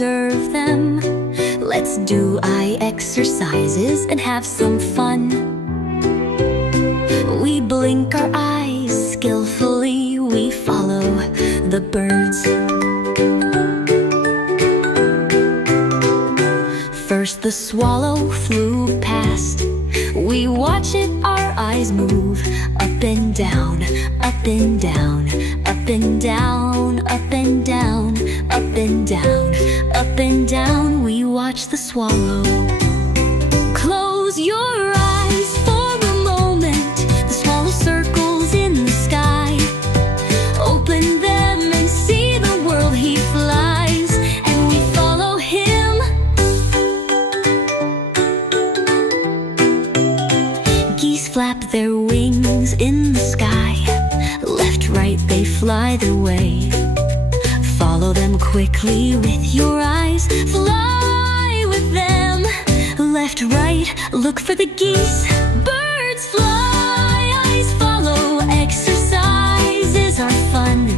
observe them. Let's do eye exercises and have some fun. We blink our eyes skillfully, we follow the birds. First the swallow flew past. We watch it, our eyes move up and down, up and down, up and down, up and down, up and down, up and down. We watch the swallow. Close your eyes for a moment. The swallow circles in the sky. Open them and see the world he flies, and we follow him. Geese flap their wings in the sky. Left, right, they fly their way. Follow them quickly with your eyes. Fly with them. Left, right, look for the geese. Birds fly, eyes follow. Exercises are fun.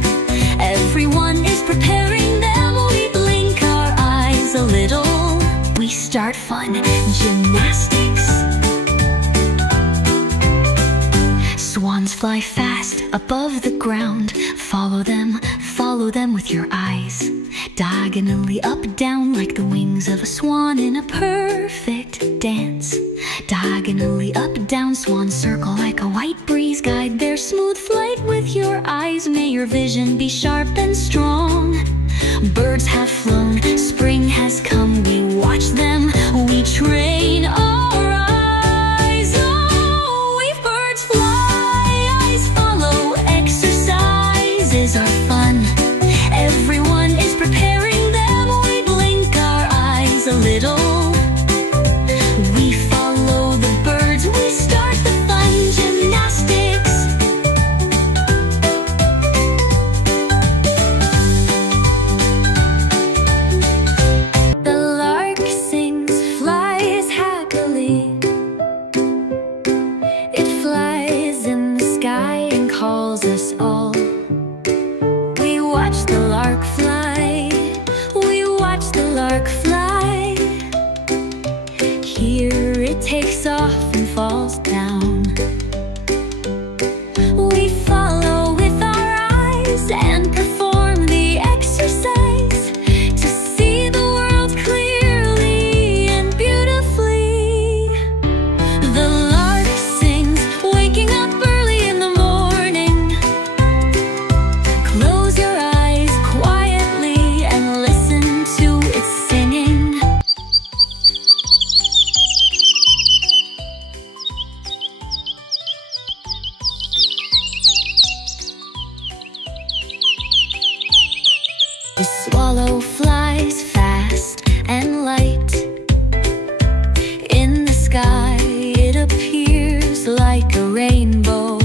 Everyone is preparing them. We blink our eyes a little. We start fun gymnastics. Swans fly fast above the ground. Follow them with your eyes. Diagonally up, down, like the wings of a swan in a perfect dance. Diagonally up, down, swans circle like a white breeze. Guide their smooth flight with your eyes. May your vision be sharp and strong. Birds have flown, spring has come. We watch them, we train our eyes. Oh, we birds fly, eyes follow. Exercises are fun. Everyone is preparing them. We blink our eyes a little. We follow the birds. We start the fun gymnastics. The lark sings, flies happily. It flies in the sky and calls us all. We watch the lark fly. We watch the lark fly. Here it takes off and falls down. We follow with our eyes and perform the exercise to see the world clearly and beautifully. The lark sings, waking up early in the morning. Close your eyes quietly and listen to its singing. The swallow flies fast and light. In the sky it appears like a rainbow.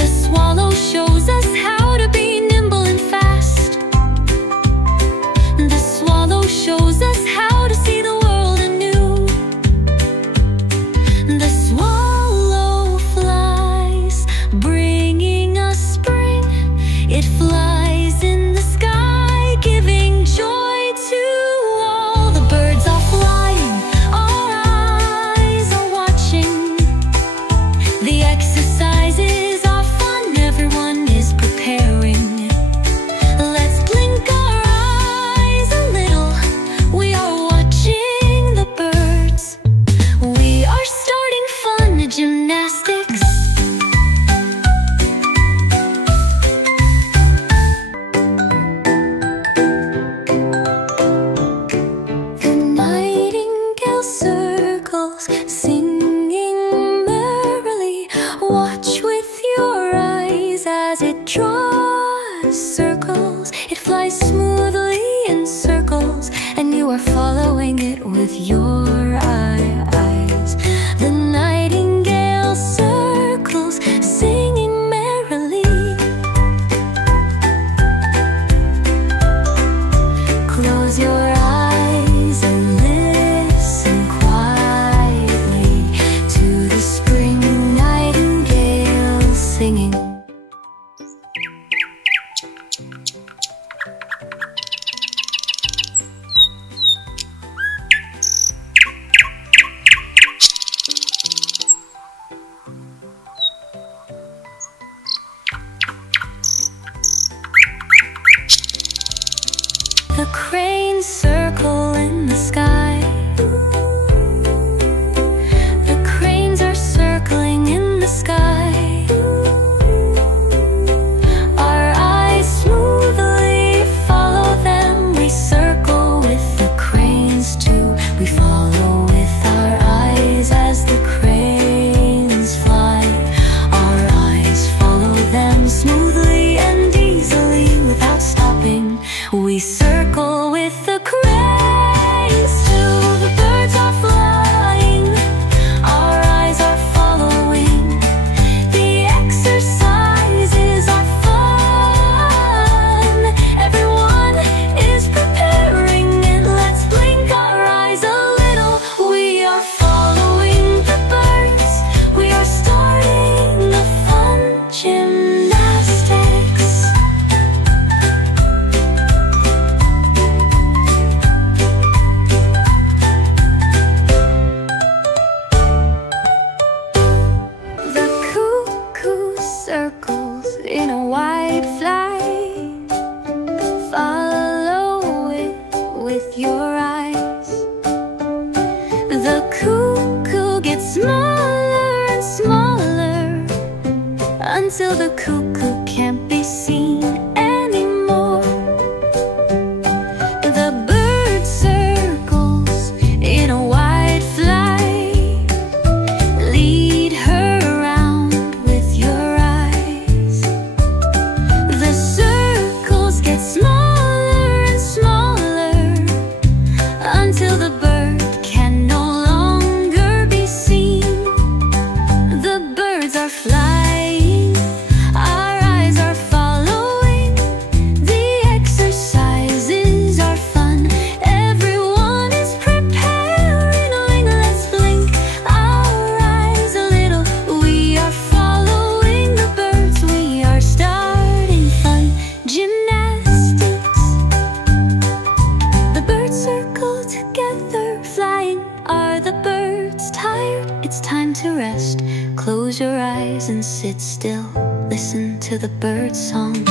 The swallow shows us how to be nimble and fast. The swallow shows us how to see the world anew. The swallow flies, bringing us spring. It flies in the sky, giving joy to all. The birds are flying, our eyes are watching. The exercises are fun, everyone is preparing. Let's blink our eyes a little. We are watching the birds. We are starting fun gymnastics. The nightingale circles, singing merrily. Watch with your eyes as it draws circles. It flies smoothly in circles, and you are following it with your eyes. The nightingale circles, singing merrily. Close your eyes and listen quietly to the spring nightingale singing. follow with our eyes as the cranes fly. Our eyes follow them smoothly and easily without stopping. We circle with the cranes till the birds are flying. Our eyes are following. The exercises are fun. Everyone is preparing and let's blink our eyes a little. We are following the birds. We are starting the fun gymnastics. The cuckoo circles in a wide flight. Follow it with your eyes. The cuckoo gets smaller and smaller until the cuckoo can't be seen anymore. The bird circles in a wide flight. Lead her around with your eyes. The circles get smaller and smaller until the bird can no longer be seen. The birds are flying. Our eyes are following. The exercises are fun. Everyone is preparing. Let's blink our eyes a little. We are following the birds. We are starting fun gymnastics. The birds circle together, flying. Are the birds tired? It's time to rest. Close your eyes and sit still. Listen to the bird song.